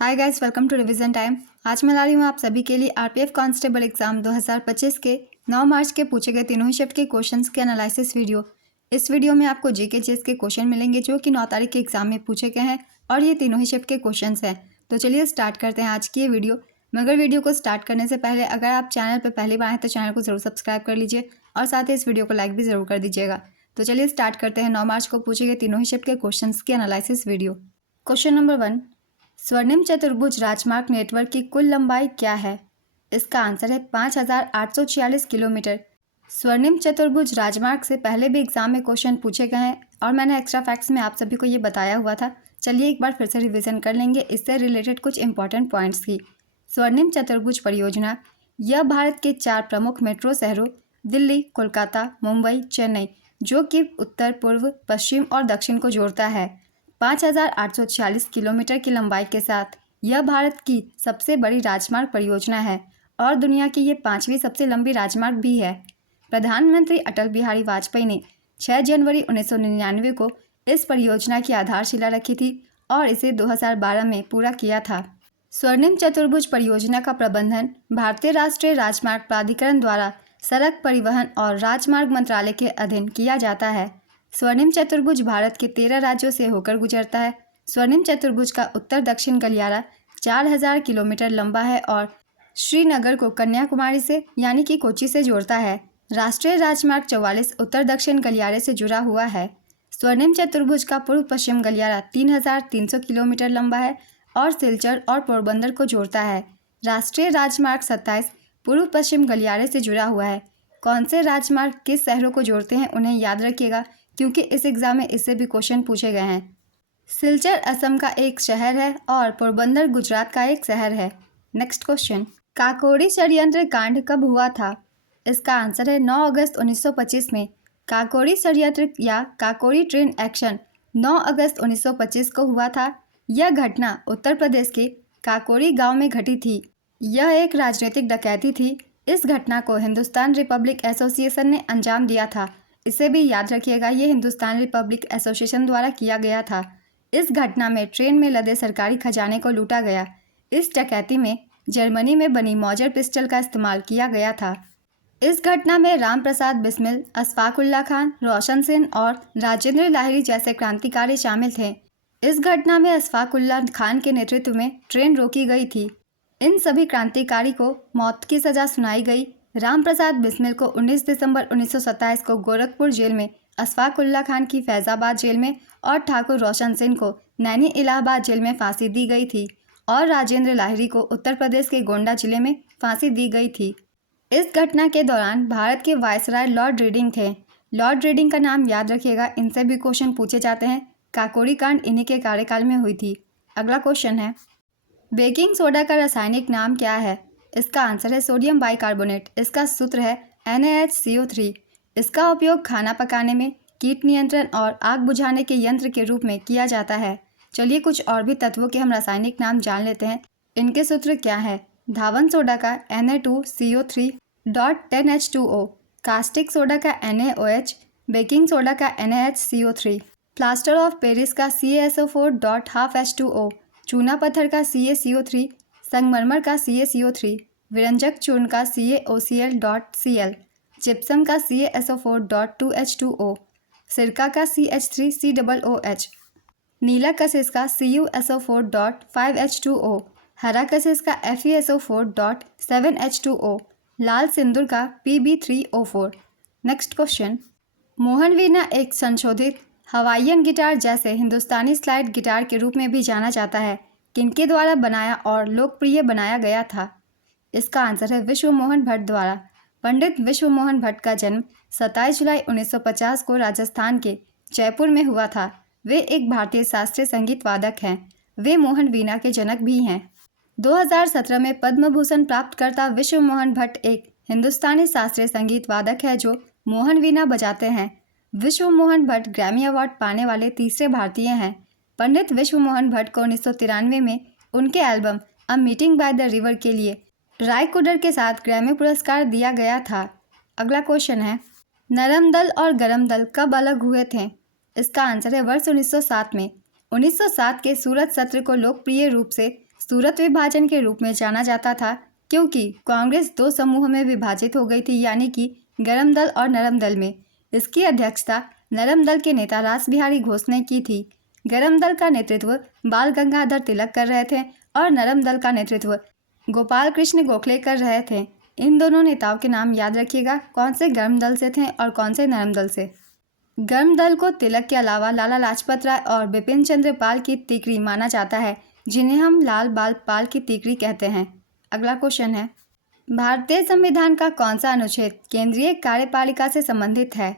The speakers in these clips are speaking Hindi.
Hi guys, welcome to revision time. आज मैं ला रही हूँ आप सभी के लिए आरपीएफ कांस्टेबल एग्जाम 2025 के 9 मार्च के पूछे गए तीनों ही शिफ्ट के क्वेश्चंस के एनालिसिस वीडियो। इस वीडियो में आपको जीके चेस के क्वेश्चन मिलेंगे जो कि 9 तारीख के एग्जाम में पूछे गए हैं और ये तीनों ही शिफ्ट के क्वेश्चन हैं। तो चलिए स्टार्ट करते हैं आज की ये वीडियो। मगर वीडियो को स्टार्ट करने से पहले अगर आप चैनल पर पहली बार हैं तो चैनल को जरूर सब्सक्राइब कर लीजिए और साथ ही इस वीडियो को लाइक भी जरूर कर दीजिएगा। तो चलिए स्टार्ट करते हैं 9 मार्च को पूछे गए तीनों ही शिफ्ट के क्वेश्चन के एनालिसिस वीडियो। क्वेश्चन नंबर 1, स्वर्णिम चतुर्भुज राजमार्ग नेटवर्क की कुल लंबाई क्या है? इसका आंसर है 5846 किलोमीटर। स्वर्णिम चतुर्भुज राजमार्ग से पहले भी एग्जाम में क्वेश्चन पूछे गए हैं और मैंने एक्स्ट्रा फैक्ट्स में आप सभी को ये बताया हुआ था। चलिए एक बार फिर से रिवीजन कर लेंगे इससे रिलेटेड कुछ इंपॉर्टेंट पॉइंट्स की। स्वर्णिम चतुर्भुज परियोजना यह भारत के 4 प्रमुख मेट्रो शहरों दिल्ली, कोलकाता, मुंबई, चेन्नई जो कि उत्तर, पूर्व, पश्चिम और दक्षिण को जोड़ता है। 5846 किलोमीटर की लंबाई के साथ यह भारत की सबसे बड़ी राजमार्ग परियोजना है और दुनिया की ये 5वीं सबसे लंबी राजमार्ग भी है। प्रधानमंत्री अटल बिहारी वाजपेयी ने 6 जनवरी 1999 को इस परियोजना की आधारशिला रखी थी और इसे 2012 में पूरा किया था। स्वर्णिम चतुर्भुज परियोजना का प्रबंधन भारतीय राष्ट्रीय राजमार्ग प्राधिकरण द्वारा सड़क परिवहन और राजमार्ग मंत्रालय के अधीन किया जाता है। स्वर्णिम चतुर्भुज भारत के 13 राज्यों से होकर गुजरता है। स्वर्णिम चतुर्भुज का उत्तर दक्षिण गलियारा 4000 किलोमीटर लंबा है और श्रीनगर को कन्याकुमारी से यानी कि कोच्चि से जोड़ता है। राष्ट्रीय राजमार्ग 44 उत्तर दक्षिण गलियारे से जुड़ा हुआ है। स्वर्णिम चतुर्भुज का पूर्व पश्चिम गलियारा 3300 किलोमीटर लंबा है और सिलचर और पोरबंदर को जोड़ता है। राष्ट्रीय राजमार्ग 27 पूर्व पश्चिम गलियारे से जुड़ा हुआ है। कौन से राजमार्ग किस शहरों को जोड़ते हैं उन्हें याद रखिएगा क्योंकि इस एग्जाम में इससे भी क्वेश्चन पूछे गए हैं। सिलचर असम का एक शहर है और पोरबंदर गुजरात का एक शहर है। नेक्स्ट क्वेश्चन, काकोरी षड्यंत्र कांड कब हुआ था? इसका आंसर है 9 अगस्त 1925 में। काकोरी षड्यंत्र या काकोरी ट्रेन एक्शन 9 अगस्त 1925 को हुआ था। यह घटना उत्तर प्रदेश के काकोरी गांव में घटी थी। यह एक राजनीतिक डकैती थी। इस घटना को हिंदुस्तान रिपब्लिक एसोसिएशन ने अंजाम दिया था। इसे भी याद रखिएगा, ये हिंदुस्तान रिपब्लिक एसोसिएशन द्वारा किया गया था। इस घटना में ट्रेन में लदे सरकारी खजाने को लूटा गया। इस डकैती में जर्मनी में बनी मॉजर पिस्टल का इस्तेमाल किया गया था। इस घटना में राम प्रसाद बिस्मिल, अशफाक उल्लाह खान, रोशन सेन और राजेंद्र लाहिड़ी जैसे क्रांतिकारी शामिल थे। इस घटना में अशफाक उल्लाह खान के नेतृत्व में ट्रेन रोकी गई थी। इन सभी क्रांतिकारी को मौत की सजा सुनाई गई। राम प्रसाद बिस्मिल को 19 दिसंबर 1927 को गोरखपुर जेल में, अशफाक उल्लाह खान की फैजाबाद जेल में और ठाकुर रोशन सिंह को नैनी इलाहाबाद जेल में फांसी दी गई थी और राजेंद्र लाहिड़ी को उत्तर प्रदेश के गोंडा जिले में फांसी दी गई थी। इस घटना के दौरान भारत के वायसराय लॉर्ड रीडिंग थे। लॉर्ड रीडिंग का नाम याद रखिएगा, इनसे भी क्वेश्चन पूछे जाते हैं। काकोरी कांड इन्हीं के कार्यकाल में हुई थी। अगला क्वेश्चन है, बेकिंग सोडा का रासायनिक नाम क्या है? इसका आंसर है सोडियम बाइकार्बोनेट। इसका सूत्र है NaHCO3। इसका उपयोग खाना पकाने में, कीट नियंत्रण और आग बुझाने के यंत्र के रूप में किया जाता है। चलिए कुछ और भी तत्वों के हम रासायनिक नाम जान लेते हैं। इनके सूत्र क्या है? धावन सोडा का Na2CO3.10H2O, कास्टिक सोडा का NaOH, बेकिंग सोडा का NaHCO3, प्लास्टर ऑफ पेरिस का CaSO4.12H2O, चूना पत्थर का CaCO3, संगमरमर का CaCO3, विरंजक चूर्ण का CaOCl.Cl, जिप्सम का CaSO4.2H2O, सिरका का CH3COOH, नीला कशिश का CuSO4.5H2O, हरा कशिश का FeSO4.7H2O, लाल सिंदूर का Pb3O4। नेक्स्ट क्वेश्चन, मोहन वीणा एक संशोधित हवाईयन गिटार जैसे हिंदुस्तानी स्लाइड गिटार के रूप में भी जाना जाता है। किनके द्वारा बनाया और लोकप्रिय बनाया गया था? इसका आंसर है विश्व मोहन भट्ट द्वारा। पंडित विश्व मोहन भट्ट का जन्म 27 जुलाई 1950 को राजस्थान के जयपुर में हुआ था। वे एक भारतीय शास्त्रीय संगीत वादक हैं। वे मोहन वीणा के जनक भी हैं। 2017 में पद्म भूषण प्राप्तकर्ता विश्व मोहन भट्ट एक हिंदुस्तानी शास्त्रीय संगीत वादक है जो मोहन वीणा बजाते हैं। विश्व मोहन भट्ट ग्रैमी अवार्ड पाने वाले तीसरे भारतीय हैं। पंडित विश्व मोहन भट्ट को 1993 में उनके album a meeting by the river के लिए राय कुडर के साथ ग्रैमी पुरस्कार दिया गया था। अगला क्वेश्चन है, नरम दल और गरम दल कब अलग हुए थे? इसका आंसर है वर्ष 1907 में। 1907 के सूरत सत्र को लोकप्रिय रूप से सूरत विभाजन के रूप में जाना जाता था क्योंकि कांग्रेस दो समूहों में विभाजित हो गई थी, यानी कि गरम दल और नरम दल में। इसकी अध्यक्षता नरम दल के नेता रास बिहारी घोष ने की थी। गरम दल का नेतृत्व बाल गंगाधर तिलक कर रहे थे और नरम दल का नेतृत्व गोपाल कृष्ण गोखले कर रहे थे। इन दोनों नेताओं के नाम याद रखिएगा, कौन से गर्म दल से थे और कौन से नरम दल से। गर्म दल को तिलक के अलावा लाला लाजपत राय और बिपिन चंद्र पाल की तीकरी माना जाता है, जिन्हें हम लाल बाल पाल की तीकरी कहते हैं। अगला क्वेश्चन है, भारतीय संविधान का कौन सा अनुच्छेद केंद्रीय कार्यपालिका से संबंधित है?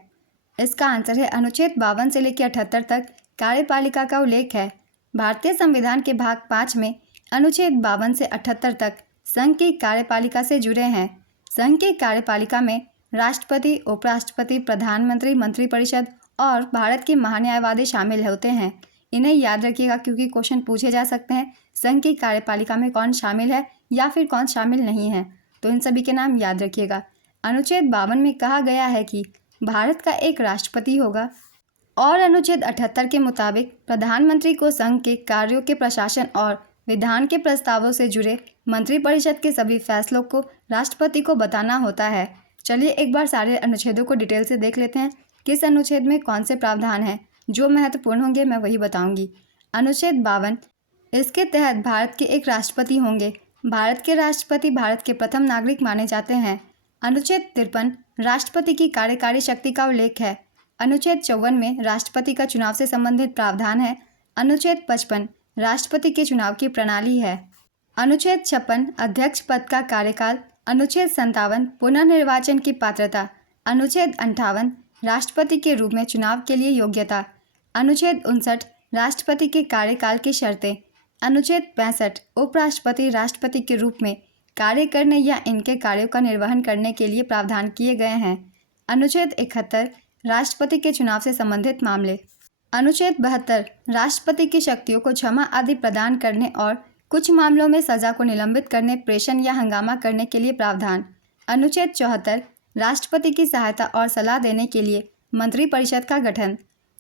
इसका आंसर है अनुच्छेद 52 से लेकर 78 तक कार्यपालिका का उल्लेख है। भारतीय संविधान के भाग 5 में अनुच्छेद 52 से 78 तक संघ की कार्यपालिका से जुड़े हैं। संघ की कार्यपालिका में राष्ट्रपति, उपराष्ट्रपति, प्रधानमंत्री, मंत्रिपरिषद और भारत के महान्यायवादी शामिल होते हैं। इन्हें याद रखिएगा क्योंकि क्वेश्चन पूछे जा सकते हैं संघ की कार्यपालिका में कौन शामिल है या फिर कौन शामिल नहीं है, तो इन सभी के नाम याद रखिएगा। अनुच्छेद 52 में कहा गया है कि भारत का एक राष्ट्रपति होगा और अनुच्छेद 78 के मुताबिक प्रधानमंत्री को संघ के कार्यों के प्रशासन और विधान के प्रस्तावों से जुड़े मंत्रिपरिषद के सभी फैसलों को राष्ट्रपति को बताना होता है। चलिए एक बार सारे अनुच्छेदों को डिटेल से देख लेते हैं, किस अनुच्छेद में कौन से प्रावधान हैं। जो महत्वपूर्ण होंगे मैं वही बताऊंगी। अनुच्छेद 52, इसके तहत भारत के एक राष्ट्रपति होंगे। भारत के राष्ट्रपति भारत के प्रथम नागरिक माने जाते हैं। अनुच्छेद 53, राष्ट्रपति की कार्यकारी शक्ति का उल्लेख है। अनुच्छेद 54 में राष्ट्रपति का चुनाव से संबंधित प्रावधान है। अनुच्छेद 55, राष्ट्रपति के चुनाव की प्रणाली है। अनुच्छेद 56, अध्यक्ष पद का कार्यकाल। अनुच्छेद 57, पुनर्निर्वाचन की पात्रता। अनुच्छेद 58, राष्ट्रपति के रूप में चुनाव के लिए योग्यता। अनुच्छेद 59, राष्ट्रपति के कार्यकाल की शर्तें। अनुच्छेद 65, उपराष्ट्रपति राष्ट्रपति के रूप में कार्य करने या इनके कार्यों का निर्वहन करने के लिए प्रावधान किए गए हैं। अनुच्छेद 71, राष्ट्रपति के चुनाव से संबंधित मामले। अनुच्छेद 72, राष्ट्रपति की शक्तियों को क्षमा आदि प्रदान करने और कुछ मामलों में सजा को निलंबित करने, प्रेषण या हंगामा करने के लिए प्रावधान। अनुच्छेद 74, राष्ट्रपति की सहायता और सलाह देने के लिए मंत्रिपरिषद का गठन।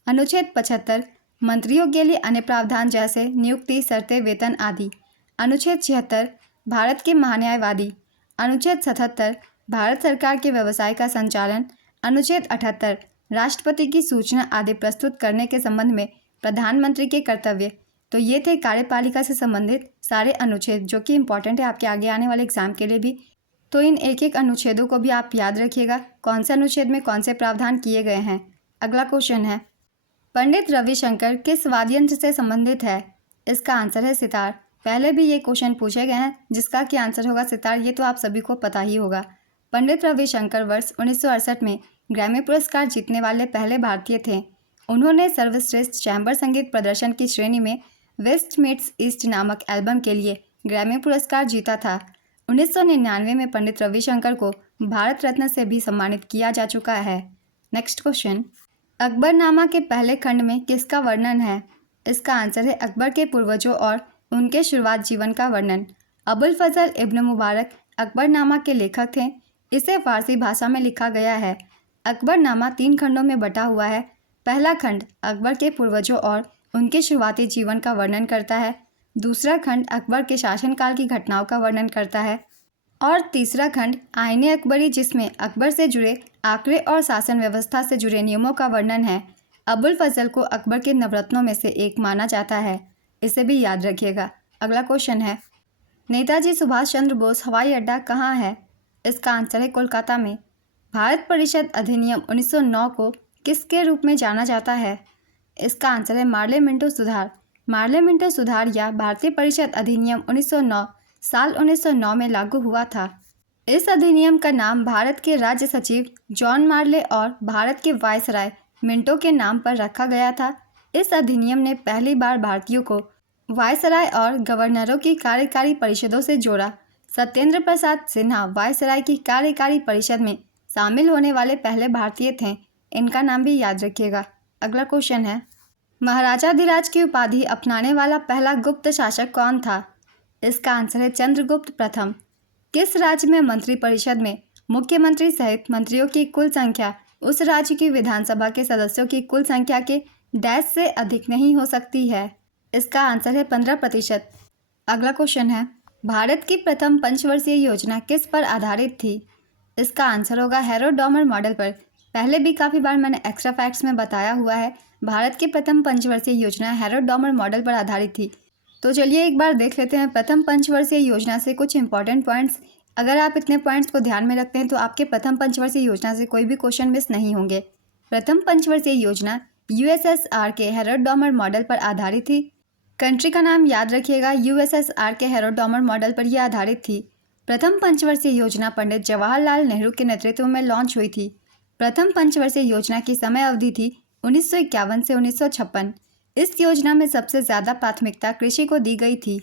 अनुच्छेद 75, मंत्रियों के लिए अन्य प्रावधान जैसे नियुक्ति, शर्तें, वेतन आदि। अनुच्छेद 76, भारत के महान्यायवादी। अनुच्छेद 77, भारत सरकार के व्यवसाय का संचालन। अनुच्छेद 78, राष्ट्रपति की सूचना आदि प्रस्तुत करने के संबंध में प्रधानमंत्री के कर्तव्य। तो ये थे कार्यपालिका से संबंधित सारे अनुच्छेद, जो कि इम्पॉर्टेंट है आपके आगे आने वाले एग्जाम के लिए भी। तो इन एक एक अनुच्छेदों को भी आप याद रखिएगा, कौन से अनुच्छेद में कौन से प्रावधान किए गए हैं। अगला क्वेश्चन है, पंडित रविशंकर किस वाद्य यंत्र से संबंधित है? इसका आंसर है सितार। पहले भी ये क्वेश्चन पूछे गए हैं, जिसका कि आंसर होगा सितार। ये तो आप सभी को पता ही होगा। पंडित रविशंकर वर्ष 1968 में ग्रैमी पुरस्कार जीतने वाले पहले भारतीय थे। उन्होंने सर्वश्रेष्ठ चैम्बर संगीत प्रदर्शन की श्रेणी में वेस्ट मीट्स ईस्ट नामक एल्बम के लिए ग्रैमी पुरस्कार जीता था। 1999 में पंडित रविशंकर को भारत रत्न से भी सम्मानित किया जा चुका है। नेक्स्ट क्वेश्चन, अकबरनामा के पहले खंड में किसका वर्णन है? इसका आंसर है अकबर के पूर्वजों और उनके शुरुआत जीवन का वर्णन। अबुल फजल इब्न मुबारक अकबरनामा के लेखक थे। इसे फारसी भाषा में लिखा गया है। अकबरनामा 3 खंडों में बटा हुआ है। पहला खंड अकबर के पूर्वजों और उनके शुरुआती जीवन का वर्णन करता है। दूसरा खंड अकबर के शासनकाल की घटनाओं का वर्णन करता है और तीसरा खंड आईने अकबरी, जिसमें अकबर से जुड़े आंकड़े और शासन व्यवस्था से जुड़े नियमों का वर्णन है। अबुल फजल को अकबर के नवरत्नों में से एक माना जाता है। इसे भी याद रखिएगा। अगला क्वेश्चन है, नेताजी सुभाष चंद्र बोस हवाई अड्डा कहाँ है? इसका आंसर है कोलकाता में। भारत परिषद अधिनियम 1909 को किसके रूप में जाना जाता है? इसका आंसर है मार्ले मिंटो सुधार। मार्ले मिंटो सुधार या भारतीय परिषद अधिनियम 1909 साल 1909 में लागू हुआ था। इस अधिनियम का नाम भारत के राज्य सचिव जॉन मार्ले और भारत के वायसराय मिंटो के नाम पर रखा गया था। इस अधिनियम ने पहली बार भारतीयों को वायसराय और गवर्नरों की कार्यकारी परिषदों से जोड़ा। सत्येंद्र प्रसाद सिन्हा वायसराय की कार्यकारी परिषद में शामिल होने वाले पहले भारतीय थे। इनका नाम भी याद रखिएगा। अगला क्वेश्चन है, महाराजाधिराज की उपाधि अपनाने वाला पहला गुप्त शासक कौन था? इसका आंसर है चंद्रगुप्त प्रथम। किस राज्य में मंत्रिपरिषद में मुख्यमंत्री सहित मंत्रियों की कुल संख्या उस राज्य की विधानसभा के सदस्यों की कुल संख्या के डैश से अधिक नहीं हो सकती है? इसका आंसर है 15%। अगला क्वेश्चन है, भारत की प्रथम पंचवर्षीय योजना किस पर आधारित थी? इसका आंसर होगा हेरोडोमर मॉडल पर। पहले भी काफ़ी बार मैंने एक्स्ट्रा फैक्ट्स में बताया हुआ है, भारत की प्रथम पंचवर्षीय योजना हेरोडोमर मॉडल पर आधारित थी। तो चलिए एक बार देख लेते हैं प्रथम पंचवर्षीय योजना से कुछ इंपॉर्टेंट पॉइंट्स। अगर आप इतने पॉइंट्स को ध्यान में रखते हैं तो आपके प्रथम पंचवर्षीय योजना से कोई भी क्वेश्चन मिस नहीं होंगे। प्रथम पंचवर्षीय योजना यूएसएसआर के हेरोडोमर मॉडल पर आधारित थी। कंट्री का नाम याद रखिएगा, यूएसएसआर के हेरोडोमर मॉडल पर यह आधारित थी। प्रथम पंचवर्षीय योजना पंडित जवाहरलाल नेहरू के नेतृत्व में लॉन्च हुई थी। प्रथम पंचवर्षीय योजना की समय अवधि थी 1951 से 1956। इस योजना में सबसे ज़्यादा प्राथमिकता कृषि को दी गई थी।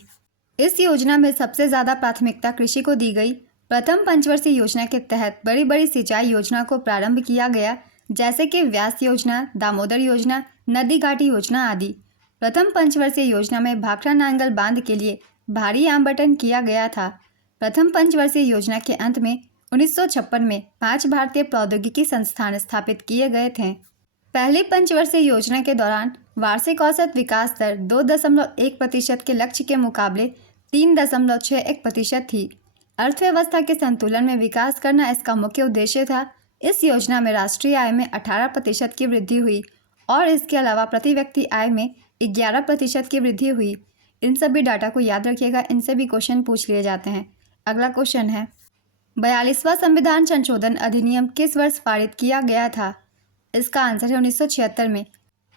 प्रथम पंचवर्षीय योजना के तहत बड़ी बड़ी सिंचाई योजना को प्रारंभ किया गया, जैसे कि व्यास योजना, दामोदर योजना, नदी घाटी योजना आदि। प्रथम पंचवर्षीय योजना में भाखड़ा नांगल बांध के लिए भारी आवंटन किया गया था। प्रथम पंचवर्षीय योजना के अंत में 1956 में 5 भारतीय प्रौद्योगिकी संस्थान स्थापित किए गए थे। पहली पंचवर्षीय योजना के दौरान वार्षिक औसत विकास दर 2.1% के लक्ष्य के मुकाबले 3.61% थी। अर्थव्यवस्था के संतुलन में विकास करना इसका मुख्य उद्देश्य था। इस योजना में राष्ट्रीय आय में 18% की वृद्धि हुई और इसके अलावा प्रति व्यक्ति आय में 11% की वृद्धि हुई। इन सभी डाटा को याद रखिएगा, इनसे भी क्वेश्चन पूछ लिए जाते हैं। अगला क्वेश्चन है, 42वां संविधान संशोधन अधिनियम किस वर्ष पारित किया गया था? इसका आंसर है 1976 में।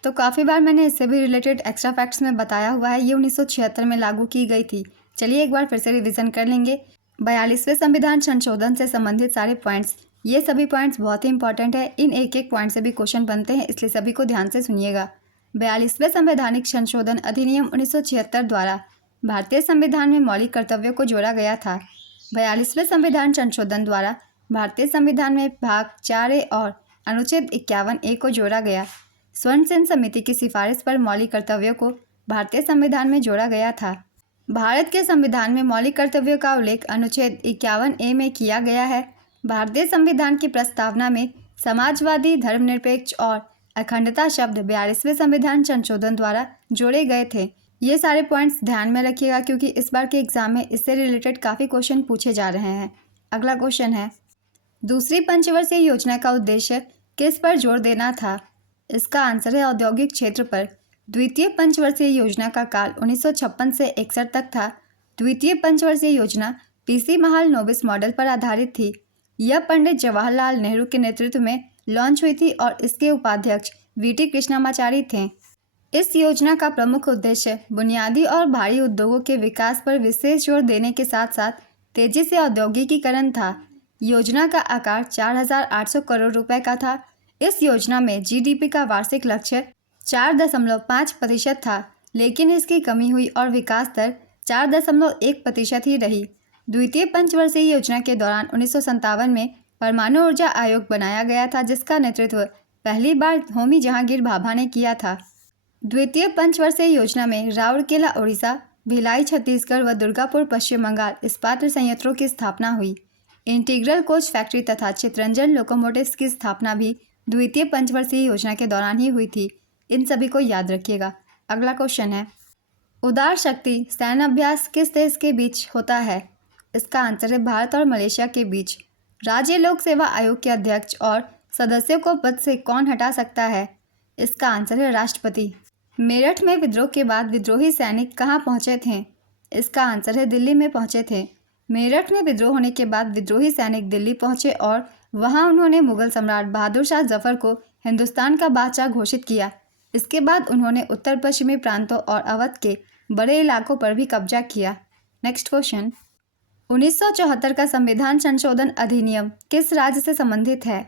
तो काफ़ी बार मैंने इससे भी रिलेटेड एक्स्ट्रा फैक्ट्स में बताया हुआ है, ये 1976 में लागू की गई थी। चलिए एक बार फिर से रिवीजन कर लेंगे 42वें संविधान संशोधन से संबंधित सारे पॉइंट्स। ये सभी पॉइंट्स बहुत ही इंपॉर्टेंट है, इन एक एक पॉइंट से भी क्वेश्चन बनते हैं, इसलिए सभी को ध्यान से सुनिएगा। 42वें संवैधानिक संशोधन अधिनियम 1976 द्वारा भारतीय संविधान में मौलिक कर्तव्यों को जोड़ा गया था। 42वें संविधान संशोधन द्वारा भारतीय संविधान में भाग 4A और अनुच्छेद 51A को जोड़ा गया। स्वर्ण सेन समिति की सिफारिश पर मौलिक कर्तव्यों को भारतीय संविधान में जोड़ा गया था। भारत के संविधान में मौलिक कर्तव्यों का उल्लेख अनुच्छेद 51A में किया गया है। भारतीय संविधान की प्रस्तावना में समाजवादी, धर्मनिरपेक्ष और अखंडता शब्द 42वें संविधान संशोधन द्वारा जोड़े गए थे। ये सारे पॉइंट्स ध्यान में रखिएगा क्योंकि इस बार के एग्जाम में इससे रिलेटेड काफ़ी क्वेश्चन पूछे जा रहे हैं। अगला क्वेश्चन है, दूसरी पंचवर्षीय योजना का उद्देश्य किस पर जोर देना था? इसका आंसर है औद्योगिक क्षेत्र पर। द्वितीय पंचवर्षीय योजना का काल 1956 से 61 तक था। द्वितीय पंचवर्षीय योजना पीसी महालनोबिस मॉडल पर आधारित थी। यह पंडित जवाहरलाल नेहरू के नेतृत्व में लॉन्च हुई थी और इसके उपाध्यक्ष वीटी कृष्णमाचारी थे। इस योजना का प्रमुख उद्देश्य बुनियादी और भारी उद्योगों के विकास पर विशेष जोर देने के साथ साथ तेजी से औद्योगिकीकरण था। योजना का आकार 4,800 करोड़ रुपए का था। इस योजना में जीडीपी का वार्षिक लक्ष्य 4.5% था, लेकिन इसकी कमी हुई और विकास दर 4.1% ही रही। द्वितीय पंचवर्षीय योजना के दौरान 1957 में परमाणु ऊर्जा आयोग बनाया गया था, जिसका नेतृत्व पहली बार होमी जहांगीर भाभा ने किया था। द्वितीय पंचवर्षीय योजना में राउरकेला उड़ीसा, भिलाई छत्तीसगढ़ व दुर्गापुर पश्चिम बंगाल इस्पात संयंत्रों की स्थापना हुई। इंटीग्रल कोच फैक्ट्री तथा चित्रंजन लोकोमोटिव्स की स्थापना भी द्वितीय पंचवर्षीय योजना के दौरान ही हुई थी। इन सभी को याद रखिएगा। अगला क्वेश्चन है, उदार शक्ति सैन्य अभ्यास किस देश के बीच होता है? इसका आंसर है भारत और मलेशिया के बीच। राज्य लोक सेवा आयोग के अध्यक्ष और सदस्यों को पद से कौन हटा सकता है? इसका आंसर है राष्ट्रपति। मेरठ में विद्रोह के बाद विद्रोही सैनिक कहाँ पहुँचे थे? इसका आंसर है दिल्ली में पहुँचे थे। मेरठ में विद्रोह होने के बाद विद्रोही सैनिक दिल्ली पहुँचे और वहाँ उन्होंने मुगल सम्राट बहादुर शाह जफर को हिंदुस्तान का बादशाह घोषित किया। इसके बाद उन्होंने उत्तर पश्चिमी प्रांतों और अवध के बड़े इलाकों पर भी कब्जा किया। नेक्स्ट क्वेश्चन, 1974 का संविधान संशोधन अधिनियम किस राज्य से संबंधित है?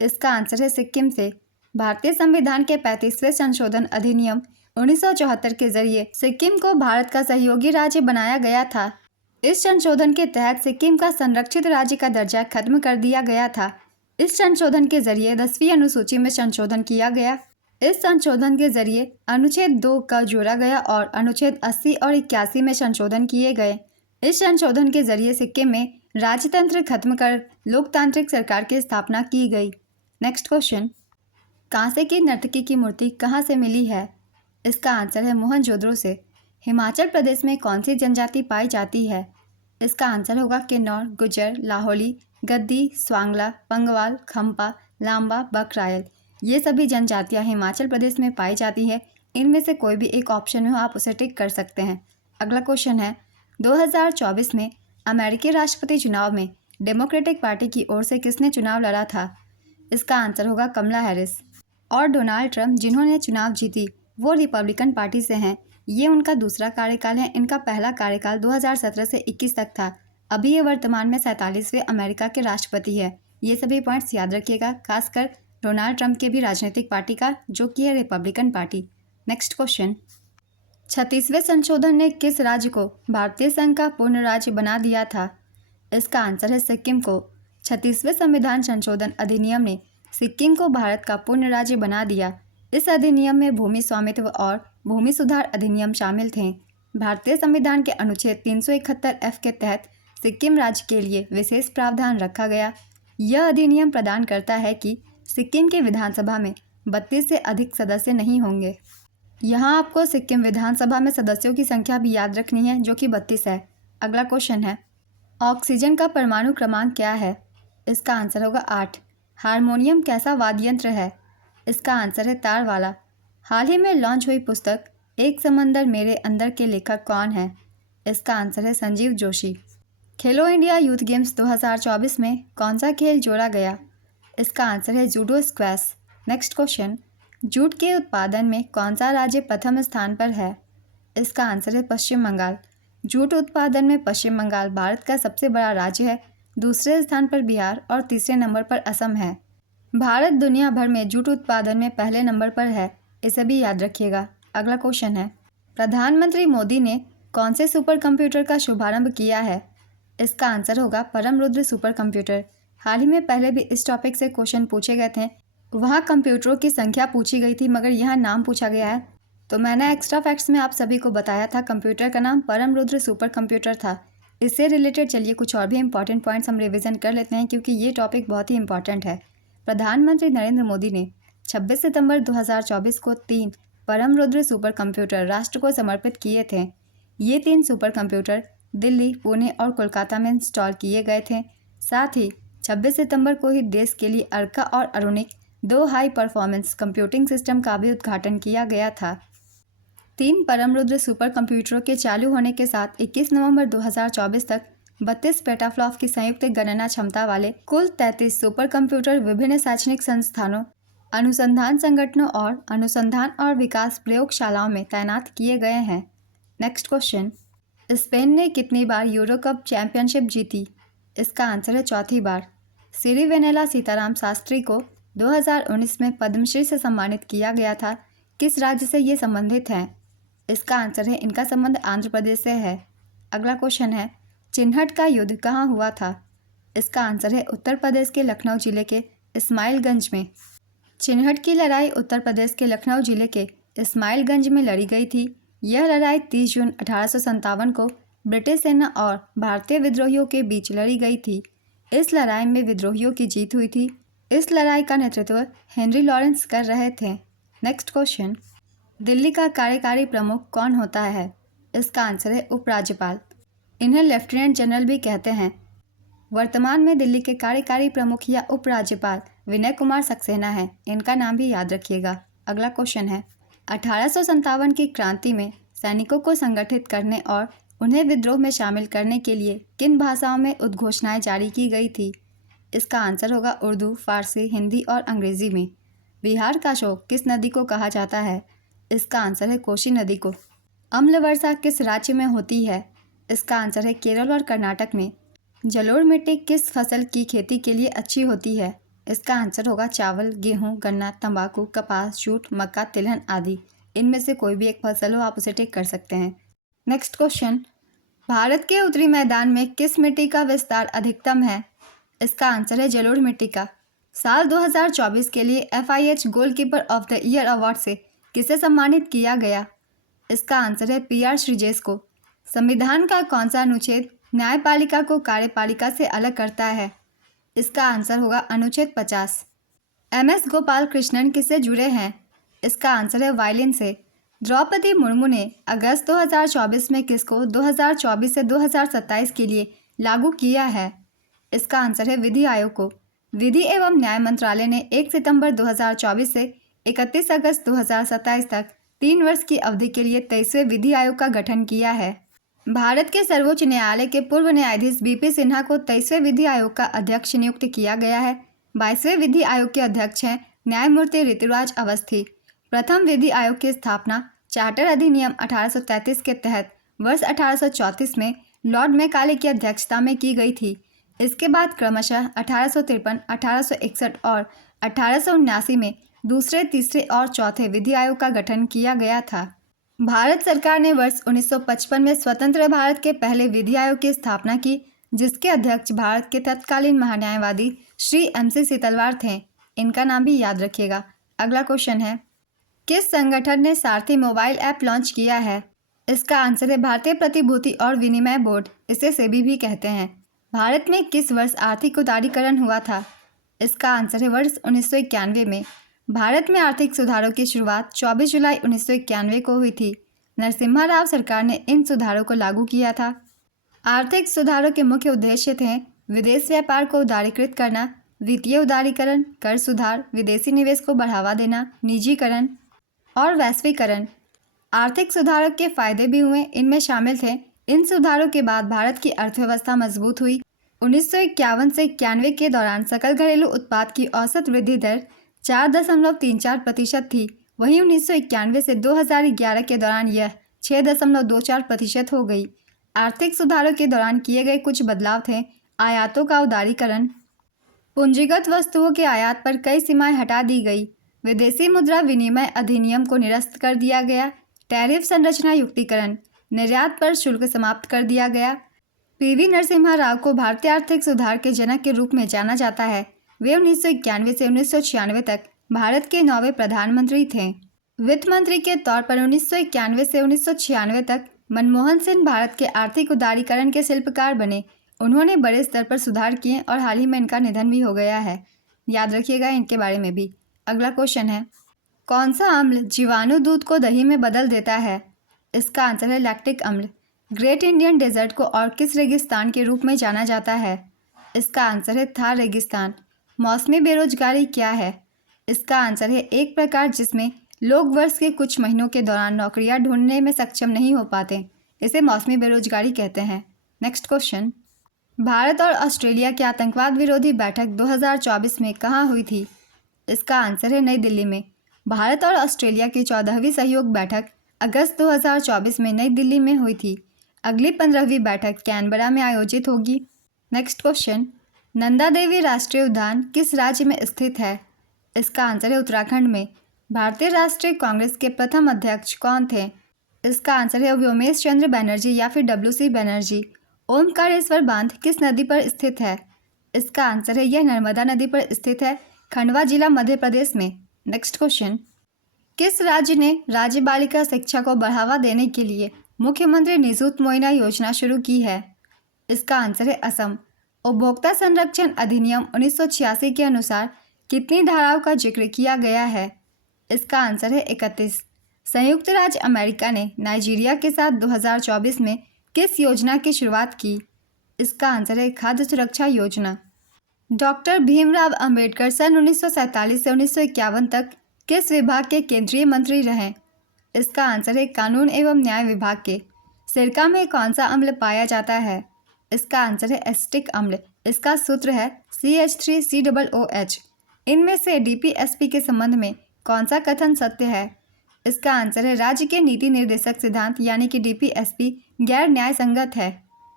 इसका आंसर है सिक्किम से। भारतीय संविधान के 35वें संशोधन अधिनियम 1974 के जरिए सिक्किम को भारत का सहयोगी राज्य बनाया गया था। इस संशोधन के तहत सिक्किम का संरक्षित राज्य का दर्जा खत्म कर दिया गया था। इस संशोधन के जरिए 10वीं अनुसूची में संशोधन किया गया। इस संशोधन के जरिए अनुच्छेद 2 का जोड़ा गया और अनुच्छेद 80 और 81 में संशोधन किए गए। इस संशोधन के जरिए सिक्किम में राजतंत्र खत्म कर लोकतांत्रिक सरकार की स्थापना की गई। नेक्स्ट क्वेश्चन, कांसे की नर्तकी की मूर्ति कहाँ से मिली है? इसका आंसर है मोहनजोदड़ो से। हिमाचल प्रदेश में कौन सी जनजाति पाई जाती है? इसका आंसर होगा किन्नौर, गुज्जर, लाहौली, गद्दी, स्वांगला, पंगवाल, खम्पा, लांबा, बकरायल। ये सभी जनजातियां हिमाचल प्रदेश में पाई जाती है। इनमें से कोई भी एक ऑप्शन में हो आप उसे टिक कर सकते हैं। अगला क्वेश्चन है, 2024 में अमेरिकी राष्ट्रपति चुनाव में डेमोक्रेटिक पार्टी की ओर से किसने चुनाव लड़ा था? इसका आंसर होगा कमला हैरिस। और डोनाल्ड ट्रंप जिन्होंने चुनाव जीती वो रिपब्लिकन पार्टी से हैं। ये उनका दूसरा कार्यकाल है। इनका पहला कार्यकाल 2017 से 21 तक था। अभी ये वर्तमान में 47वें अमेरिका के राष्ट्रपति है। ये सभी पॉइंट्स याद रखिएगा, खासकर डोनाल्ड ट्रंप के भी राजनीतिक पार्टी का, जो कि है रिपब्लिकन पार्टी। नेक्स्ट क्वेश्चन, 36वें संशोधन ने किस राज्य को भारतीय संघ का पूर्ण राज्य बना दिया था? इसका आंसर है सिक्किम को। 36वें संविधान संशोधन अधिनियम ने सिक्किम को भारत का पूर्ण राज्य बना दिया। इस अधिनियम में भूमि स्वामित्व और भूमि सुधार अधिनियम शामिल थे। भारतीय संविधान के अनुच्छेद 371F के तहत सिक्किम राज्य के लिए विशेष प्रावधान रखा गया। यह अधिनियम प्रदान करता है कि सिक्किम की विधानसभा में 32 से अधिक सदस्य नहीं होंगे। यहाँ आपको सिक्किम विधानसभा में सदस्यों की संख्या भी याद रखनी है, जो कि 32 है। अगला क्वेश्चन है, ऑक्सीजन का परमाणु क्रमांक क्या है? इसका आंसर होगा 8। हारमोनियम कैसा वाद्य यंत्र है? इसका आंसर है तार वाला। हाल ही में लॉन्च हुई पुस्तक एक समंदर मेरे अंदर के लेखक कौन है? इसका आंसर है संजीव जोशी। खेलो इंडिया यूथ गेम्स 2024 में कौन सा खेल जोड़ा गया? इसका आंसर है judo squash. Next question, jute के उत्पादन में कौन सा राज्य प्रथम स्थान पर है? इसका आंसर है पश्चिम बंगाल। जूट उत्पादन में पश्चिम बंगाल भारत का सबसे बड़ा राज्य है। दूसरे स्थान पर बिहार और तीसरे नंबर पर असम है। भारत दुनिया भर में जूट उत्पादन में पहले नंबर पर है, इसे भी याद रखिएगा। अगला क्वेश्चन है, प्रधानमंत्री मोदी ने कौन से सुपर कंप्यूटर का शुभारंभ किया है? इसका आंसर होगा परम रुद्र सुपर कंप्यूटर। हाल ही में पहले भी इस टॉपिक से क्वेश्चन पूछे गए थे। वहाँ कंप्यूटरों की संख्या पूछी गई थी, मगर यहाँ नाम पूछा गया है। तो मैंने एक्स्ट्रा फैक्ट्स में आप सभी को बताया था कंप्यूटर का नाम परम रुद्र सुपर कंप्यूटर था। इससे रिलेटेड चलिए कुछ और भी इंपॉर्टेंट पॉइंट्स हम रिवीजन कर लेते हैं, क्योंकि ये टॉपिक बहुत ही इंपॉर्टेंट है। प्रधानमंत्री नरेंद्र मोदी ने 26 सितंबर 2024 को 3 परम रुद्र सुपर कंप्यूटर राष्ट्र को समर्पित किए थे। ये 3 सुपर कंप्यूटर दिल्ली, पुणे और कोलकाता में इंस्टॉल किए गए थे। साथ ही 26 सितंबर को ही देश के लिए अर्का और अरुणिक 2 हाई परफॉर्मेंस कंप्यूटिंग सिस्टम का भी उद्घाटन किया गया था। 3 परम रुद्र सुपर कंप्यूटरों के चालू होने के साथ 21 नवंबर 2024 तक 32 पेटाफ्लॉप की संयुक्त गणना क्षमता वाले कुल 33 सुपर कंप्यूटर विभिन्न शैक्षणिक संस्थानों, अनुसंधान संगठनों और अनुसंधान और विकास प्रयोगशालाओं में तैनात किए गए हैं। नेक्स्ट क्वेश्चन, स्पेन ने कितनी बार यूरो कप चैंपियनशिप जीती? इसका आंसर है चौथी बार। सिरिवेनेला सीताराम शास्त्री को 2019 में पद्मश्री से सम्मानित किया गया था। किस राज्य से ये संबंधित हैं? इसका आंसर है इनका संबंध आंध्र प्रदेश से है। अगला क्वेश्चन है, चिन्हट का युद्ध कहाँ हुआ था? इसका आंसर है उत्तर प्रदेश के लखनऊ जिले के इस्माइलगंज में। चिन्हट की लड़ाई उत्तर प्रदेश के लखनऊ जिले के इस्माइलगंज में लड़ी गई थी। यह लड़ाई 30 जून 1857 को ब्रिटिश सेना और भारतीय विद्रोहियों के बीच लड़ी गई थी। इस लड़ाई में विद्रोहियों की जीत हुई थी। इस लड़ाई का नेतृत्व हेनरी लॉरेंस कर रहे थे। नेक्स्ट क्वेश्चन, दिल्ली का कार्यकारी प्रमुख कौन होता है? इसका आंसर है उपराज्यपाल। इन्हें लेफ्टिनेंट जनरल भी कहते हैं। वर्तमान में दिल्ली के कार्यकारी प्रमुख या उपराज्यपाल विनय कुमार सक्सेना है। इनका नाम भी याद रखिएगा। अगला क्वेश्चन है, 1857 की क्रांति में सैनिकों को संगठित करने और उन्हें विद्रोह में शामिल करने के लिए किन भाषाओं में उद्घोषणाएं जारी की गई थी? इसका आंसर होगा उर्दू, फारसी, हिंदी और अंग्रेजी में। बिहार का शोक किस नदी को कहा जाता है? इसका आंसर है कोसी नदी को। अम्ल वर्षा किस राज्य में होती है? इसका आंसर है केरल और कर्नाटक में। जलोढ़ मिट्टी किस फसल की खेती के लिए अच्छी होती है? इसका आंसर होगा चावल, गेहूं, गन्ना, तंबाकू, कपास, जूट, मक्का, तिलहन आदि। इनमें से कोई भी एक फसल हो आप उसे टिक कर सकते हैं। नेक्स्ट क्वेश्चन, भारत के उत्तरी मैदान में किस मिट्टी का विस्तार अधिकतम है? इसका आंसर है जलोढ़ मिट्टी का। साल 2024 के लिए FIH goalkeeper of the year award से किसे सम्मानित किया गया? इसका आंसर है PR श्रीजेश को। संविधान का कौन सा अनुच्छेद न्यायपालिका को कार्यपालिका से अलग करता है? इसका आंसर होगा अनुच्छेद 50। MS गोपाल कृष्णन किससे जुड़े हैं? इसका आंसर है वायलिन से। द्रौपदी मुर्मू ने अगस्त 2024 में किसको 2024 से 2027 के लिए लागू किया है? इसका आंसर है विधि आयोग को। विधि एवं न्याय मंत्रालय ने 1 सितंबर 2024 से 31 अगस्त 2027 तक 3 वर्ष की अवधि के लिए 23वें विधि आयोग का गठन किया है। भारत के सर्वोच्च न्यायालय के पूर्व न्यायाधीश बीपी सिन्हा को 23वें विधि आयोग का अध्यक्ष नियुक्त किया गया है। 22वें विधि आयोग के अध्यक्ष हैं न्यायमूर्ति ऋतुराज अवस्थी। प्रथम विधि आयोग की स्थापना चार्टर अधिनियम 1833 के तहत वर्ष 1834 में लॉर्ड मैकाले की अध्यक्षता में की गई थी। इसके बाद क्रमशः 1853, 1861 और 1879 में दूसरे, तीसरे और चौथे विधि आयोग का गठन किया गया था। भारत सरकार ने वर्ष 1955 में स्वतंत्र भारत के पहले विधि आयोग की स्थापना की, जिसके अध्यक्ष भारत के तत्कालीन महान्यायवादी श्री MC सीतलवार थे। इनका नाम भी याद रखिएगा। अगला क्वेश्चन है, किस संगठन ने सारथी मोबाइल ऐप लॉन्च किया है? इसका आंसर है भारतीय प्रतिभूति और विनिमय बोर्ड, इसे सेबी भी कहते हैं। भारत में किस वर्ष आर्थिक उदारीकरण हुआ था? इसका आंसर है वर्ष 1991 में। भारत में आर्थिक सुधारों की शुरुआत 24 जुलाई 1991 को हुई थी। नरसिम्हा राव सरकार ने इन सुधारों को लागू किया था। आर्थिक सुधारों के मुख्य उद्देश्य थे विदेश व्यापार को उदारीकृत करना, वित्तीय उदारीकरण, कर सुधार, विदेशी निवेश को बढ़ावा देना, निजीकरण और वैश्वीकरण। आर्थिक सुधारों के फायदे भी हुए, इनमें शामिल थे इन सुधारों के बाद भारत की अर्थव्यवस्था मजबूत हुई। 1951 से 91 के दौरान सकल घरेलू उत्पाद की औसत वृद्धि दर 4.34% थी। वहीं 1991 से 2011 के दौरान यह 6.24% हो गई। आर्थिक सुधारों के दौरान किए गए कुछ बदलाव थे आयातों का उदारीकरण, पूंजीगत वस्तुओं के आयात पर कई सीमाएं हटा दी गई, विदेशी मुद्रा विनिमय अधिनियम को निरस्त कर दिया गया, टैरिफ संरचना युक्तिकरण, निर्यात पर शुल्क समाप्त कर दिया गया। PV नरसिम्हा राव को भारतीय आर्थिक सुधार के जनक के रूप में जाना जाता है। वे 1991 से 1996 तक भारत के 9वें प्रधानमंत्री थे। वित्त मंत्री के तौर पर 1991 से 1996 तक मनमोहन सिंह भारत के आर्थिक उदारीकरण के शिल्पकार बने। उन्होंने बड़े स्तर पर सुधार किए और हाल ही में इनका निधन भी हो गया है। याद रखिएगा इनके बारे में भी। अगला क्वेश्चन है, कौन सा अम्ल जीवाणु दूध को दही में बदल देता है? इसका आंसर है लैक्टिक अम्ल। ग्रेट इंडियन डेजर्ट को और किस रेगिस्तान के रूप में जाना जाता है? इसका आंसर है थार रेगिस्तान। मौसमी बेरोजगारी क्या है? इसका आंसर है एक प्रकार जिसमें लोग वर्ष के कुछ महीनों के दौरान नौकरियां ढूंढने में सक्षम नहीं हो पाते। इसे मौसमी बेरोजगारी कहते हैं। नेक्स्ट क्वेश्चन, भारत और ऑस्ट्रेलिया की आतंकवाद विरोधी बैठक 2024 में कहाँ हुई थी? इसका आंसर है नई दिल्ली में। भारत और ऑस्ट्रेलिया की 14वीं सहयोग बैठक अगस्त 2024 में नई दिल्ली में हुई थी। अगली 15वीं बैठक कैनबरा में आयोजित होगी। नेक्स्ट क्वेश्चन, नंदा देवी राष्ट्रीय उद्यान किस राज्य में स्थित है? इसका आंसर है उत्तराखंड में। भारतीय राष्ट्रीय कांग्रेस के प्रथम अध्यक्ष कौन थे? इसका आंसर है व्योमेश चंद्र बनर्जी या फिर WC बनर्जी। ओमकारेश्वर बांध किस नदी पर स्थित है? इसका आंसर है यह नर्मदा नदी पर स्थित है, खंडवा जिला मध्य प्रदेश में। नेक्स्ट क्वेश्चन, किस राज्य ने राज्य बालिका शिक्षा को बढ़ावा देने के लिए मुख्यमंत्री निजुत मोइना योजना शुरू की है? इसका आंसर है असम। उपभोक्ता संरक्षण अधिनियम 1986 के अनुसार कितनी धाराओं का जिक्र किया गया है? इसका आंसर है 31। संयुक्त राज्य अमेरिका ने नाइजीरिया के साथ 2024 में किस योजना की शुरुआत की? इसका आंसर है खाद्य सुरक्षा योजना। डॉक्टर भीमराव अंबेडकर सन 1947 से 1951 तक किस विभाग के केंद्रीय मंत्री रहे? इसका आंसर है कानून एवं न्याय विभाग के। सिरका में कौन सा अम्ल पाया जाता है? इसका आंसर है एसिटिक अम्ल। इसका सूत्र है CH3COOH। इनमें से DPSP के संबंध में कौन सा कथन सत्य है? इसका आंसर है राज्य के नीति निर्देशक सिद्धांत यानी कि DPSP गैर न्याय संगत है।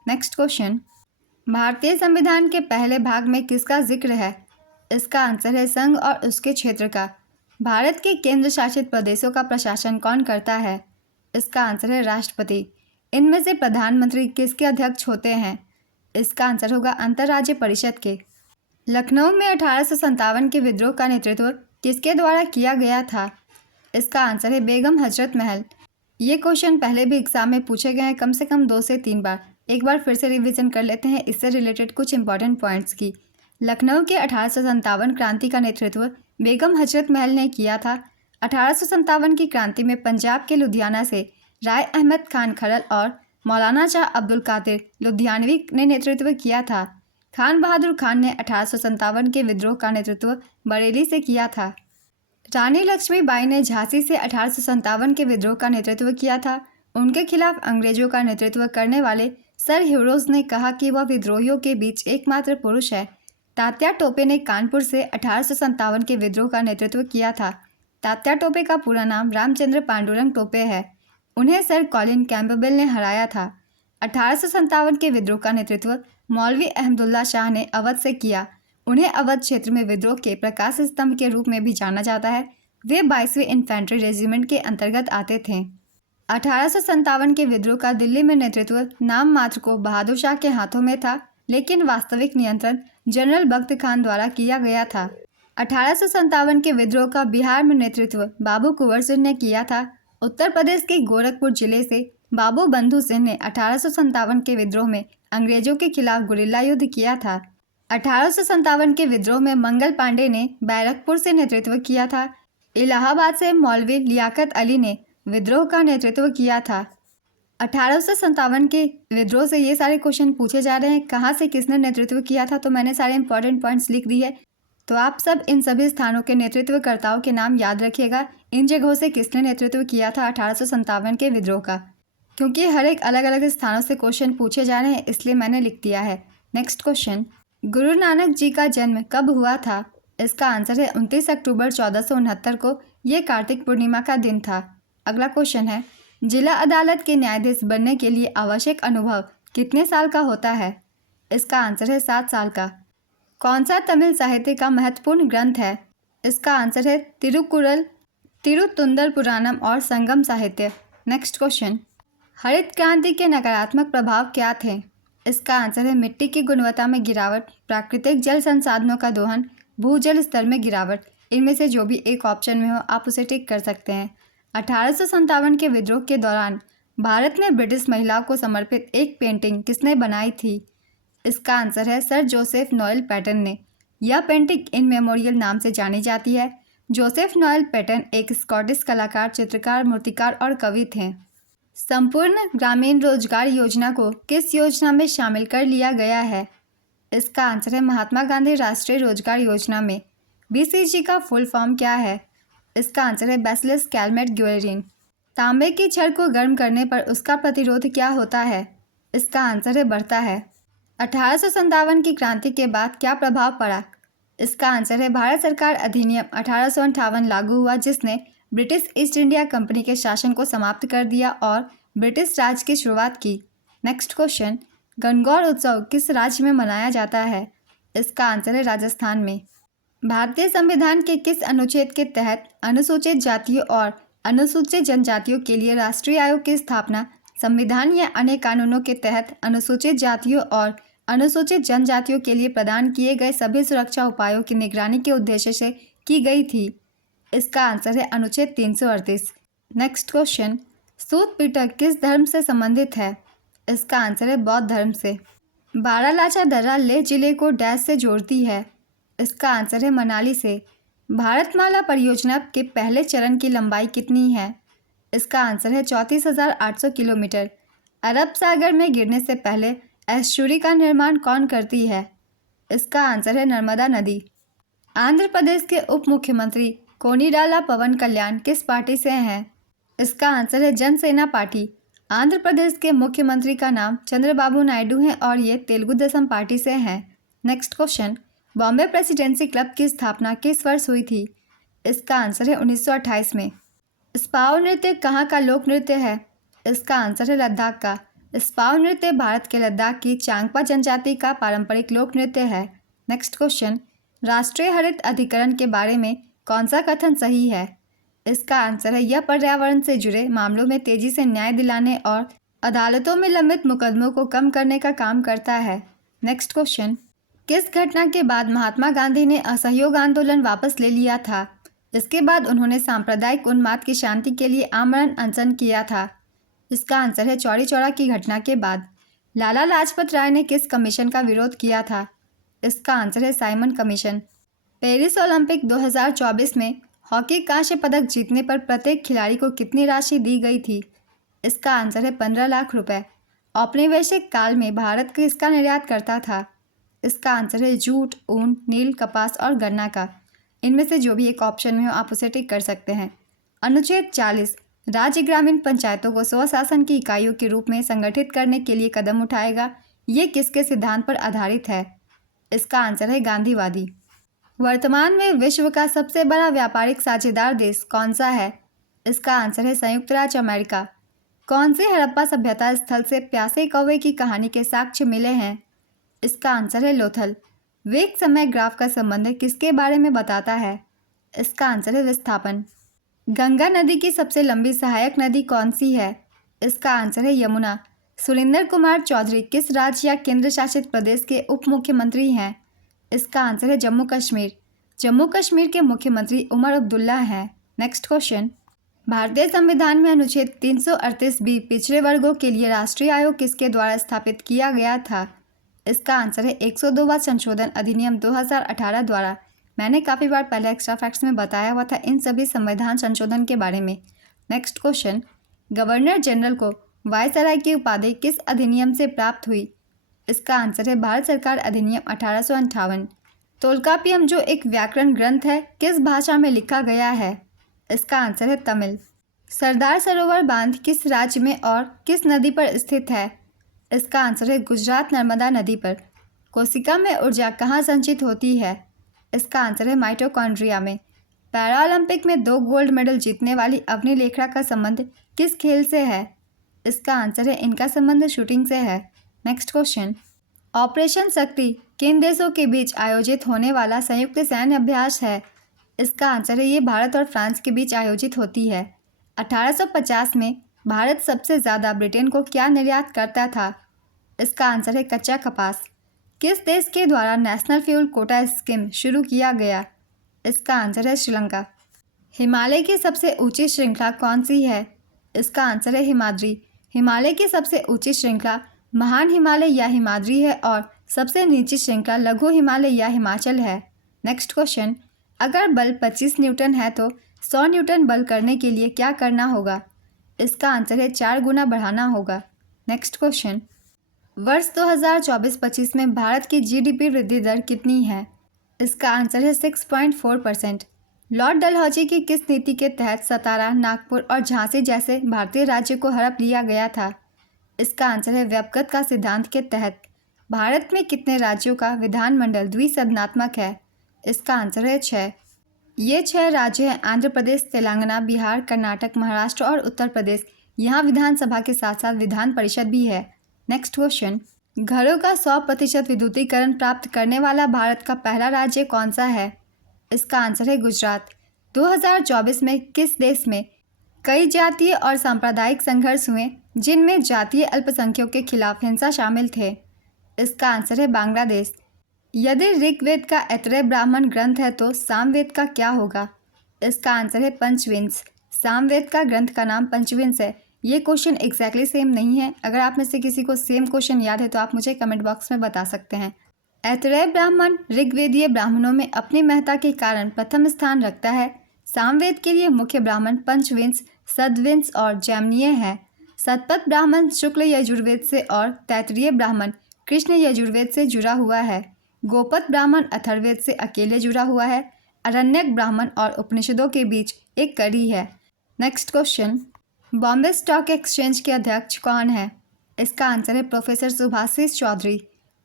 नेक्स्ट क्वेश्चन, भारतीय संविधान के पहले भाग में किसका जिक्र है? इसका आंसर है संघ और उसके क्षेत्र का। भारत के केंद्र शासित प्रदेशों का प्रशासन कौन करता है? इसका आंसर है राष्ट्रपति। इनमें से प्रधानमंत्री किसके अध्यक्ष होते हैं? इसका आंसर होगा अंतर्राज्यीय परिषद के। लखनऊ में 1857 के विद्रोह का नेतृत्व किसके द्वारा किया गया था? इसका आंसर है बेगम हजरत महल। ये क्वेश्चन पहले भी एग्जाम में पूछे गए हैं कम से कम 2 से 3 बार। एक बार फिर से रिवीजन कर लेते हैं इससे रिलेटेड कुछ इंपॉर्टेंट पॉइंट्स की। लखनऊ के 1857 क्रांति का नेतृत्व बेगम हजरत महल ने किया था। 1857 की क्रांति में पंजाब के लुधियाना से राय अहमद खान खलल और मौलाना शाह अब्दुल कादिर लुधियानवी ने नेतृत्व किया था। खान बहादुर खान ने 1857 के विद्रोह का नेतृत्व बरेली से किया था। रानी लक्ष्मीबाई ने झांसी से 1857 के विद्रोह का नेतृत्व किया था। उनके खिलाफ अंग्रेजों का नेतृत्व करने वाले सर ह्यूरोज ने कहा कि वह विद्रोहियों के बीच एकमात्र पुरुष है। तात्या टोपे ने कानपुर से 1857 के विद्रोह का नेतृत्व किया था। तात्या टोपे का पूरा नाम रामचंद्र पांडुरंग टोपे है। उन्हें सर कॉलिन कैम्पबेल ने हराया था। 1857 के विद्रोह का नेतृत्व मौलवी अहमदुल्ला शाह ने अवध से किया। उन्हें अवध क्षेत्र में विद्रोह के प्रकाश स्तंभ के रूप में भी जाना जाता है। वे 22वीं इन्फेंट्री रेजिमेंट के अंतर्गत आते थे। 1857 के विद्रोह का दिल्ली में नेतृत्व नाम मात्र को बहादुर शाह के हाथों में था, लेकिन वास्तविक नियंत्रण जनरल बख्त खान द्वारा किया गया था। 1857 के विद्रोह का बिहार में नेतृत्व बाबू कुंवर सिंह ने किया था। उत्तर प्रदेश के गोरखपुर जिले से बाबू बंधु सिंह ने 1857 के विद्रोह में अंग्रेजों के खिलाफ गुरिल्ला युद्ध किया था। 1857 के विद्रोह में मंगल पांडे ने बैरकपुर से नेतृत्व किया था। इलाहाबाद से मौलवी लियाकत अली ने विद्रोह का नेतृत्व किया था। 1857 के विद्रोह से ये सारे क्वेश्चन पूछे जा रहे हैं, कहाँ से किसने नेतृत्व किया था, तो मैंने सारे इंपॉर्टेंट पॉइंट्स लिख दिए। तो आप सब इन सभी स्थानों के नेतृत्वकर्ताओं के नाम याद रखिएगा। इन जगहों से किसने नेतृत्व किया था 1857 के विद्रोह का, क्योंकि हर एक अलग अलग स्थानों से क्वेश्चन पूछे जा रहे हैं, इसलिए मैंने लिख दिया है। नेक्स्ट क्वेश्चन, गुरु नानक जी का जन्म कब हुआ था? इसका आंसर है 29 अक्टूबर 1469 को। ये कार्तिक पूर्णिमा का दिन था। अगला क्वेश्चन है, जिला अदालत के न्यायाधीश बनने के लिए आवश्यक अनुभव कितने साल का होता है? इसका आंसर है 7 साल का। कौन सा तमिल साहित्य का महत्वपूर्ण ग्रंथ है? इसका आंसर है तिरुकुरल, तिरुतुंदर पुराणम और संगम साहित्य। नेक्स्ट क्वेश्चन, हरित क्रांति के नकारात्मक प्रभाव क्या थे? इसका आंसर है मिट्टी की गुणवत्ता में गिरावट, प्राकृतिक जल संसाधनों का दोहन, भूजल स्तर में गिरावट। इनमें से जो भी एक ऑप्शन में हो आप उसे टिक कर सकते हैं। 1857 के विद्रोह के दौरान भारत में ब्रिटिश महिलाओं को समर्पित एक पेंटिंग किसने बनाई थी? इसका आंसर है सर जोसेफ नोएल पैटन ने। यह पेंटिंग इन मेमोरियल नाम से जानी जाती है। जोसेफ नोएल पैटन एक स्कॉटिश कलाकार, चित्रकार, मूर्तिकार और कवि थे। संपूर्ण ग्रामीण रोजगार योजना को किस योजना में शामिल कर लिया गया है? इसका आंसर है महात्मा गांधी राष्ट्रीय रोजगार योजना में। बीसीजी का फुल फॉर्म क्या है? इसका आंसर है बैसिलस कैलमेट ग्वेरिन। तांबे की छड़ को गर्म करने पर उसका प्रतिरोध क्या होता है? इसका आंसर है बढ़ता है। 1857 की क्रांति के बाद क्या प्रभाव पड़ा? इसका आंसर है भारत सरकार अधिनियम 1858 लागू हुआ, जिसने ब्रिटिश ईस्ट इंडिया कंपनी के शासन को समाप्त कर दिया और ब्रिटिश राज की शुरुआत की। नेक्स्ट क्वेश्चन, गणगौर उत्सव किस राज्य में मनाया जाता है? इसका आंसर है राजस्थान में। भारतीय संविधान के किस अनुच्छेद के तहत अनुसूचित जातियों और अनुसूचित जनजातियों के लिए राष्ट्रीय आयोग की स्थापना संविधान या अन्य कानूनों के तहत अनुसूचित जातियों और अनुसूचित जनजातियों के लिए प्रदान किए गए सभी सुरक्षा उपायों की निगरानी के उद्देश्य से की गई थी? इसका आंसर है अनुच्छेद 338। नेक्स्ट क्वेश्चन, सूत पिटक किस धर्म से संबंधित है? इसका आंसर है बौद्ध धर्म से। बारालाचा दर्रा लेह जिले को डैश से जोड़ती है? इसका आंसर है मनाली से। भारतमाला परियोजना के पहले चरण की लंबाई कितनी है? इसका आंसर है 34,800 किलोमीटर। अरब सागर में गिरने से पहले एस्चुरी का निर्माण कौन करती है? इसका आंसर है नर्मदा नदी। आंध्र प्रदेश के उप मुख्यमंत्री कोनिडाला पवन कल्याण किस पार्टी से हैं? इसका आंसर है जनसेना पार्टी। आंध्र प्रदेश के मुख्यमंत्री का नाम चंद्रबाबू नायडू है और ये तेलुगु देशम पार्टी से हैं। Next question, Bombay presidency club की स्थापना किस वर्ष हुई थी? इसका आंसर है 1928 में। स्पाव नृत्य कहाँ का लोक नृत्य है? इसका आंसर है लद्दाख का। स्पाव नृत्य भारत के लद्दाख की चांगपा जनजाति का पारंपरिक लोक नृत्य है। नेक्स्ट क्वेश्चन, राष्ट्रीय हरित अधिकरण के बारे में कौन सा कथन सही है? इसका आंसर है यह पर्यावरण से जुड़े मामलों में तेजी से न्याय दिलाने और अदालतों में लंबित मुकदमों को कम करने का काम करता है। नेक्स्ट क्वेश्चन, किस घटना के बाद महात्मा गांधी ने असहयोग आंदोलन वापस ले लिया था? इसके बाद उन्होंने सांप्रदायिक उन्माद की शांति के लिए आमरण अनशन किया था। इसका आंसर है चौरी चौरा की घटना के बाद। लाला लाजपत राय ने किस कमीशन का विरोध किया था? इसका आंसर है साइमन कमीशन। पेरिस ओलंपिक 2024 में हॉकी कांस्य पदक जीतने पर प्रत्येक खिलाड़ी को कितनी राशि दी गई थी? इसका आंसर है 15 लाख रुपए। औपनिवेशिक काल में भारत किसका निर्यात करता था? इसका आंसर है जूट, ऊन, नील, कपास और गन्ना का। इनमें से जो भी एक ऑप्शन में हो आप उसे टिक कर सकते हैं। अनुच्छेद 40 राज्य ग्रामीण पंचायतों को स्वशासन की इकाइयों के रूप में संगठित करने के लिए कदम उठाएगा। ये किसके सिद्धांत पर आधारित है? इसका आंसर है गांधीवादी। वर्तमान में विश्व का सबसे बड़ा व्यापारिक साझेदार देश कौन सा है? इसका आंसर है संयुक्त राज्य अमेरिका। कौन से हड़प्पा सभ्यता स्थल से प्यासे कौवे की कहानी के साक्ष्य मिले हैं? इसका आंसर है लोथल। वेग समय ग्राफ का संबंध किसके बारे में बताता है? इसका आंसर है विस्थापन। गंगा नदी की सबसे लंबी सहायक नदी कौन सी है? इसका आंसर है यमुना। सुरेंद्र कुमार चौधरी किस राज्य या केंद्र शासित प्रदेश के उप मुख्यमंत्री हैं? इसका आंसर है जम्मू कश्मीर। जम्मू कश्मीर के मुख्यमंत्री उमर अब्दुल्ला हैं। नेक्स्ट क्वेश्चन, भारतीय संविधान में अनुच्छेद 338B पिछड़े वर्गों के लिए राष्ट्रीय आयोग किसके द्वारा स्थापित किया गया था? इसका आंसर है 102वां संशोधन अधिनियम 2018 द्वारा। मैंने काफ़ी बार पहले एक्स्ट्रा फैक्ट्स में बताया हुआ था इन सभी संविधान संशोधन के बारे में। नेक्स्ट क्वेश्चन, गवर्नर जनरल को वायसराय की उपाधि किस अधिनियम से प्राप्त हुई? इसका आंसर है भारत सरकार अधिनियम 1858। तोल्काप्पियम जो एक व्याकरण ग्रंथ है किस भाषा में लिखा गया है? इसका आंसर है तमिल। सरदार सरोवर बांध किस राज्य में और किस नदी पर स्थित है? इसका आंसर है गुजरात नर्मदा नदी पर। कोशिका में ऊर्जा कहाँ संचित होती है? इसका आंसर है माइटोकॉन्ड्रिया में। पैरालंपिक में 2 गोल्ड मेडल जीतने वाली अवनी लेखरा का संबंध किस खेल से है? इसका आंसर है इनका संबंध शूटिंग से है। नेक्स्ट क्वेश्चन, ऑपरेशन शक्ति किन देशों के बीच आयोजित होने वाला संयुक्त सैन्य अभ्यास है? इसका आंसर है ये भारत और फ्रांस के बीच आयोजित होती है। 1850 में भारत सबसे ज़्यादा ब्रिटेन को क्या निर्यात करता था? इसका आंसर है कच्चा कपास। किस देश के द्वारा नेशनल फ्यूल कोटा स्कीम शुरू किया गया? इसका आंसर है श्रीलंका। हिमालय की सबसे ऊंची श्रृंखला कौन सी है? इसका आंसर है हिमाद्री। हिमालय की सबसे ऊंची श्रृंखला महान हिमालय या हिमाद्री है और सबसे नीची श्रृंखला लघु हिमालय या हिमाचल है। नेक्स्ट क्वेश्चन, अगर बल 25 न्यूटन है तो 100 न्यूटन बल करने के लिए क्या करना होगा? इसका आंसर है 4 गुना बढ़ाना होगा। नेक्स्ट क्वेश्चन, वर्ष 2024-25 में भारत की जीडीपी वृद्धि दर कितनी है? इसका आंसर है 6.4%। लॉर्ड डलहौजी की किस नीति के तहत सतारा, नागपुर और झांसी जैसे भारतीय राज्य को हड़प लिया गया था? इसका आंसर है व्यवगत का सिद्धांत के तहत। भारत में कितने राज्यों का विधानमंडल द्विसदनात्मक है? इसका आंसर है 6। ये 6 राज्य हैं आंध्र प्रदेश, तेलंगाना, बिहार, कर्नाटक, महाराष्ट्र और उत्तर प्रदेश। यहाँ विधानसभा के साथ साथ विधान परिषद भी है। नेक्स्ट क्वेश्चन, घरों का 100% विद्युतीकरण प्राप्त करने वाला भारत का पहला राज्य कौन सा है? इसका आंसर है गुजरात। 2024 में किस देश में कई जातीय और सांप्रदायिक संघर्ष हुए जिनमें जातीय अल्पसंख्यकों के खिलाफ हिंसा शामिल थे? इसका आंसर है बांग्लादेश। यदि ऋग्वेद का ऐतरेय ब्राह्मण ग्रंथ है तो सामवेद का क्या होगा? इसका आंसर है पंचविंश। सामवेद का ग्रंथ का नाम पंचविंश है। ये क्वेश्चन एग्जैक्टली सेम नहीं है। अगर आप में से किसी को सेम क्वेश्चन याद है तो आप मुझे कमेंट बॉक्स में बता सकते हैं। ऐतरेय ब्राह्मण ऋग्वेदीय ब्राह्मणों में अपनी महत्ता के कारण प्रथम स्थान रखता है। सामवेद के लिए मुख्य ब्राह्मण पंचविंश, सदविंश और जैमिनीय है। सतपथ ब्राह्मण शुक्ल यजुर्वेद से और तैत्तिरीय ब्राह्मण कृष्ण यजुर्वेद से जुड़ा हुआ है। गोपथ ब्राह्मण अथर्ववेद से अकेले जुड़ा हुआ है। अरण्यक ब्राह्मण और उपनिषदों के बीच एक कड़ी है। Next question, Bombay stock exchange के अध्यक्ष कौन है? इसका आंसर है प्रोफेसर सुभाषिष चौधरी।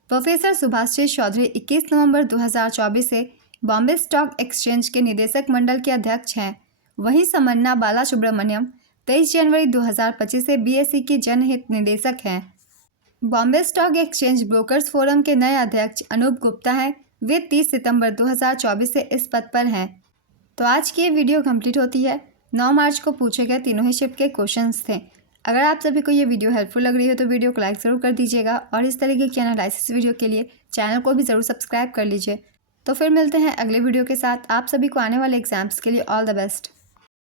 प्रोफेसर सुभाषिष चौधरी 21 नवंबर 2024 से बॉम्बे स्टॉक एक्सचेंज के निदेशक मंडल के अध्यक्ष हैं। वहीं समन्ना बाला सुब्रमण्यम 23 जनवरी 2025 से बीएसई की जनहित निदेशक हैं। Bombay stock exchange brokers forum के नए अध्यक्ष अनूप गुप्ता हैं। वे 30 सितंबर 2024 से इस पद पर हैं। तो आज की ये वीडियो कंप्लीट होती है। 9 मार्च को पूछे गए तीनों ही शिफ्ट के क्वेश्चंस थे। अगर आप सभी को ये वीडियो हेल्पफुल लग रही हो तो वीडियो को लाइक ज़रूर कर दीजिएगा और इस तरीके की एनालिसिस वीडियो के लिए चैनल को भी ज़रूर सब्सक्राइब कर लीजिए। तो फिर मिलते हैं अगले वीडियो के साथ। आप सभी को आने वाले एग्जाम्स के लिए ऑल द बेस्ट।